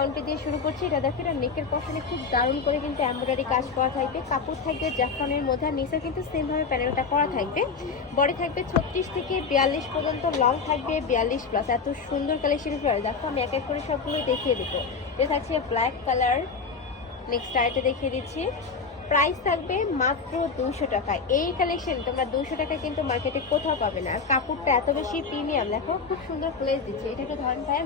গাউনটি দিয়ে শুরু করছি। এটা দেখো এটা নেকের পশনে খুব দারুণ করে কিন্তু এমব্রয়ডারি কাজ করা থাকবে। কাপড় থাকবে জাফরানের মধ্যে, আর নিচে কিন্তু সেমভাবে প্যানেলটা করা থাকবে। বডি থাকবে ছত্রিশ থেকে বিয়াল্লিশ পর্যন্ত লং থাকবে, বিয়াল্লিশ প্লাস এত সুন্দর কালেকশন করে দেখো, আমি এক এক করে সবগুলো দেখিয়ে দেবো। এটা থাকছে ব্ল্যাক কালার নেক্সট আরেকটা দেখিয়ে দিচ্ছি। প্রাইস থাকবে মাত্র দুশো টাকা। এই কালেকশন তোমরা দুশো টাকা কিন্তু মার্কেটে কোথাও পাবে না। কাপড়টা এত বেশি প্রিমিয়াম দেখো খুব সুন্দর প্লেস দিচ্ছে। এটা একটু ধরেন ভাই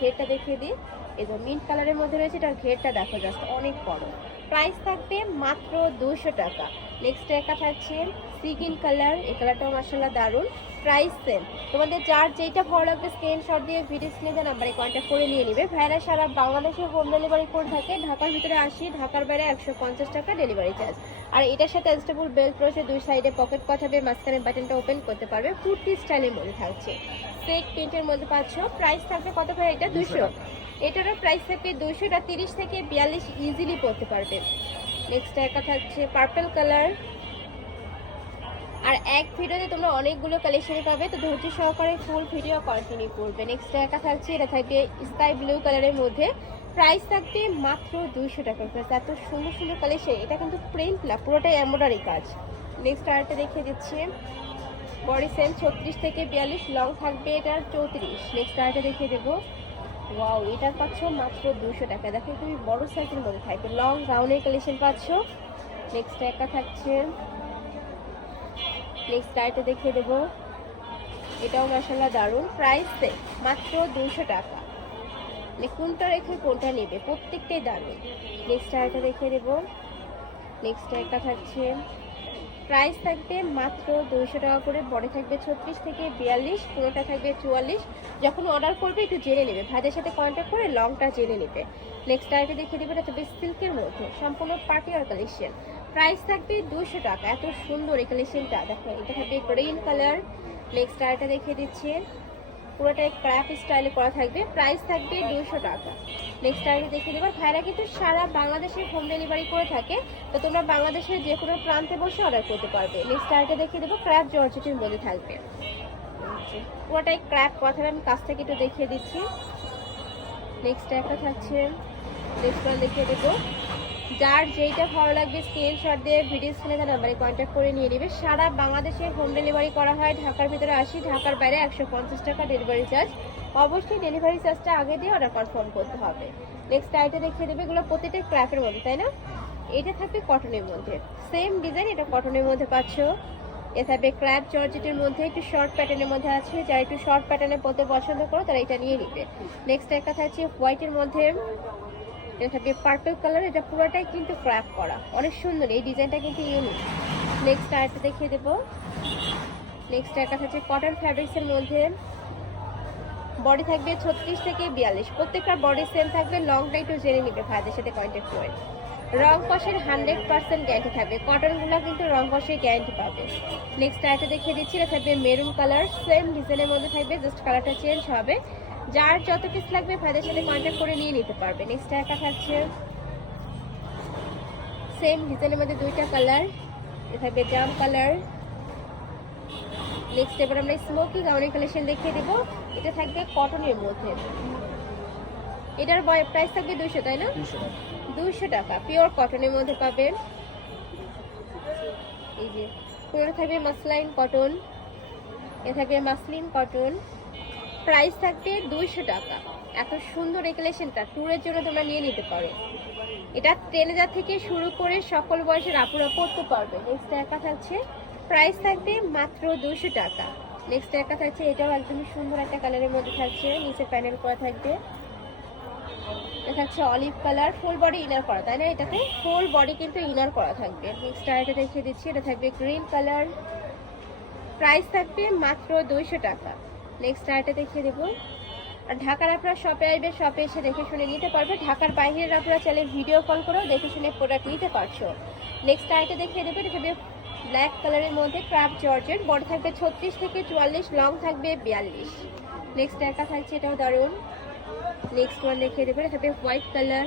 ঘেরটা দেখিয়ে দিই। এই মিন্ট কালারের মধ্যে রয়েছে, এটার ঘেরটা দেখো জাস্ট অনেক বড়। প্রাইস থাকবে মাত্র দুশো টাকা। নেক্সট একটা থাকছে সিগিন কালার এই কালারটাও মার্শাল্লাহ দারুণ। প্রাইস সেম তোমাদের যার যেটা ভালো লাগবে স্ক্রিনশট দিয়ে ভিডিও স্ক্রিনে নাম্বারে কন্ট্যাক্ট করে নিয়ে নিবে। ভাইরা সারা বাংলাদেশে হোম ডেলিভারি করে থাকে। ঢাকার ভিতরে আসি ঢাকার বাইরে একশো পঞ্চাশ টাকা ডেলিভারি চার্জ আর এটার সাথে অ্যাডজাস্টেবল বেল্ট রয়েছে দুই সাইডে পকেট পাঠাবে মাঝখানে বাটনটা ওপেন করতে পারবে। কুর্তি স্টাইলের মধ্যে থাকছে। সেক প্রিন্টের মধ্যে পাচ্ছ। প্রাইস থাকবে কত ভাই এটা? দুশো এটারও প্রাইস থাকবে দুশোটা তিরিশ থেকে বিয়াল্লিশ ইজিলি পড়তে পারবে। নেক্সট একটা থাকছে পার্পল কালার আর এক ভিডিওতে তোমরা অনেকগুলো কালেকশন পাবে, তো ধৈর্য সহকারে ফুল ভিডিও কন্টিনিউ করবে। নেক্সট একটা থাকছে, এটা থাকবে স্কাই ব্লু কালারের মধ্যে। প্রাইস থাকবে মাত্র দুইশো টাকা। প্রাইস এত সুন্দর সুন্দর কালেকশন এটা কিন্তু প্রিন্ট না, পুরোটাই এমব্রয়ডারি কাজ। নেক্সট আরেকটা দেখিয়ে দিচ্ছি। বডি সেম ছত্রিশ থেকে বিয়াল্লিশ লং থাকবে এটা চৌত্রিশ। নেক্সট আরেকটা দেখিয়ে দেবো। ওয়াও এটা পাচ্ছ মাত্র দুশো টাকা। দেখো তুমি বড় সাইজের মধ্যে থাকবে। লং গাউনের কালেকশন পাচ্ছ। নেক্সট একটা থাকছে। নেক্সট আইটা দেখিয়ে দেবো। এটাও মশলা দারুণ। প্রাইস মাত্র দুশো টাকা। মানে কোনটা রেখে কোনটা নেবে? প্রত্যেকটাই দারুণ। নেক্সট আইটা দেখিয়ে দেবো। নেক্সট একটা থাকছে। প্রাইস থাকবে মাত্র দুইশো টাকা করে, বড়ে থাকবে ছত্রিশ থেকে বিয়াল্লিশ, পুরোটা থাকবে চুয়াল্লিশ। যখন অর্ডার করবে, একটু জেনে নেবে। ভাইদের সাথে কন্ট্যাক্ট করে লংটা জেনে নেবে। নেক্সট আইটে দেখিয়ে দেবে, এটা থাকবে সিল্কের মধ্যে। সম্পূর্ণ পার্টি আর কালেকশন প্রাইস থাকবে দুশো টাকা। এত সুন্দর এই কালেকশনটা দেখো, এটা থাকবে গ্রিন কালার নেক্সট আইটা দেখে দিচ্ছে। পুরোটাই ক্র্যাপ স্টাইলে করা থাকবে। প্রাইস থাকবে দুশো টাকা। নেক্সট আইটা দেখিয়ে দেবো, ভাইরা কিন্তু সারা বাংলাদেশে হোম ডেলিভারি করে থাকে। তো তোমরা বাংলাদেশের যে কোনো প্রান্তে বসে অর্ডার করতে পারবে। নেক্সট আইটা দেখিয়ে দেবো ক্র্যাপ জর্জেটের মধ্যে থাকবে। পুরোটাই ক্র্যাপ কথা আমি কাছ থেকে একটু দেখিয়ে দিচ্ছি। নেক্সট একটা থাকছে। নেক্সট দেখিয়ে দেবো। যার যেইটা ভালো লাগবে স্ক্রিনশট দিয়ে ভিডিও স্ক্রিনে তার নাম্বারে কন্ট্যাক্ট করে নিয়ে নেবে। সারা বাংলাদেশে হোম ডেলিভারি করা হয়। ঢাকার ভিতরে আসি, ঢাকার বাইরে একশো পঞ্চাশ টাকা ডেলিভারি চার্জ অবশ্যই ডেলিভারি চার্জটা আগে দিয়ে অর্ডার কনফার্ম করতে হবে। নেক্সট আইটা দেখিয়ে দেবে, এগুলো প্রতিটা ক্র্যাপের মধ্যে, তাই না? এটা থাকবে কটনের মধ্যে। সেম ডিজাইন এটা কটনের মধ্যে পাচ্ছ। এ থাকবে ক্র্যাপ জর্জেটের মধ্যে, একটু শর্ট প্যাটার্নের মধ্যে আছে। যারা একটু শর্ট প্যাটার্নে পরতে পছন্দ করো, তারা এটা নিয়ে নিবে। নেক্সট একটা থাকছে হোয়াইটের মধ্যে। এটা থাকবে পার্পল কালার এটা পুরোটাই কিন্তু ক্র্যাপ করা। অনেক সুন্দর, এই ডিজাইনটা কিন্তু ইউনিক নেক্সট আরেকটা দেখিয়ে দেবো। নেক্সট একটা থাকছে কটন ফ্যাব্রিক্সের মধ্যে। বডি থাকবে ছত্রিশ থেকে বিয়াল্লিশ। প্রত্যেকটা বডি সেম থাকবে লংটা একটু জেনে নিবে ভাইদের সাথে কন্ট্যাক্ট করে রং কষের হান্ড্রেড পার্সেন্ট গ্যারান্টি থাকবে। কটনগুলো কিন্তু রং কষের গ্যারান্টি পাবে। নেক্সট আরেকটা দেখিয়ে দিচ্ছি, এটা থাকবে মেরুন কালার সেম ডিজাইনের মধ্যে থাকবে জাস্ট কালারটা চেঞ্জ হবে। যার যত পিস লাগবে ভাইদের সাথে কন্ট্যাক্ট করে নিয়ে নিতে পারবে। নেক্সট একটা থাকছে সেম ডিজাইনের মধ্যে দুইটা কালার এটা থাকবে জাম কালার নেক্সট এবার আমরা স্মোকি গাউনের কালেকশন দেখিয়ে দেবো। এটা থাকবে কটনের মধ্যে। এটার প্রাইস থাকবে দুশো তাই না? দুশো টাকা। পিওর কটনের মধ্যে পাবেন। এই যে পুরো থাকবে মাসলাইন কটন এ থাকবে মাসলিন কটন প্রাইস থাকবে দুইশো টাকা। এত সুন্দর এই ট্যুরের জন্য তোমরা নিয়ে নিতে পারো। এটা ট্রেনেজার থেকে শুরু করে সকল বয়সের আপুরা পড়তে পারবে। নেক্সট একা থাকছে প্রাইস থাকবে মাত্র দুশো টাকা। নেক্সট একা থাকছে এটাও একদমই সুন্দর একটা কালারের মধ্যে থাকছে। নিচে প্যানেল করা থাকবে। এটা থাকছে olive colour full body inner করা। তাই না? এটাতে ফুল বডি কিন্তু ইনার করা থাকবে। নেক্সট আরেকটা দেখিয়ে দিচ্ছি, এটা থাকবে গ্রিন কালার প্রাইস থাকবে মাত্র দুইশো টাকা। নেক্সট আরেকটা দেখিয়ে দেবো। আর ঢাকার আপনারা শপে আসবে শপে এসে দেখে শুনে নিতে পারবে। ঢাকার বাইরের আপনারা চাইলে ভিডিও কল করেও দেখে শুনে প্রোডাক্ট নিতে পারছ। নেক্সট আরেকটা দেখিয়ে দেবো, এটা ব্ল্যাক কালারের মধ্যে ক্রাফট জর্জেট বড় থাকবে ছত্রিশ থেকে চুয়াল্লিশ লং থাকবে বিয়াল্লিশ। নেক্সট একা থাকছে, এটাও দারুণ। নেক্সট ওয়ান দেখিয়ে দেবে, এটা থাকবে হোয়াইট কালার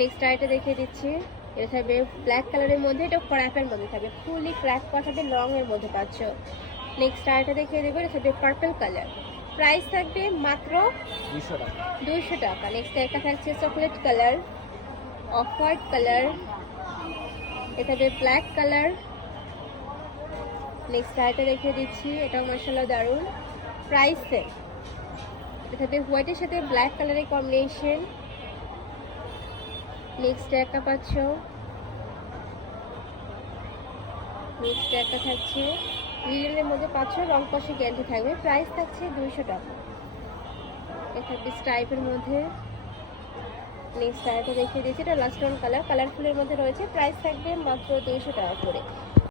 নেক্সট আইটা দেখিয়ে দিচ্ছি। এটা থাকবে ব্ল্যাক কালারের মধ্যে, এটা ক্র্যাপের মধ্যে থাকবে। ফুলি ক্র্যাপ করা থাকবে লং এর মধ্যে পাচ্ছ। নেক্সট আইটা দেখিয়ে দেবে এটা থাকবে পার্পল কালার প্রাইস থাকবে মাত্র দুশো টাকা। দুইশো টাকা। নেক্সট একটা থাকছে chocolate colour off white colour এটা হবে ব্ল্যাক কালার নেক্সট আরেকটা রেখে দিচ্ছি এটাও মশলা দারুণ প্রাইস সেম এটা হবে হোয়াইটের সাথে ব্ল্যাক কালারের কম্বিনেশন নেক্সট একটা পাচ্ছ। নেক্সট একটা থাকছে লিলেনের মধ্যে পাঁচশো, রং কষে গ্যারান্টি থাকবে। প্রাইস থাকছে দুইশো টাকা। এটা স্ট্রাইপের মধ্যে। নেক্সট আরেকটা দেখিয়ে দিয়েছি, এটা লাস্ট রং কালার কালারফুলের মধ্যে রয়েছে। প্রাইস থাকবে মাত্র দুইশো টাকা করে।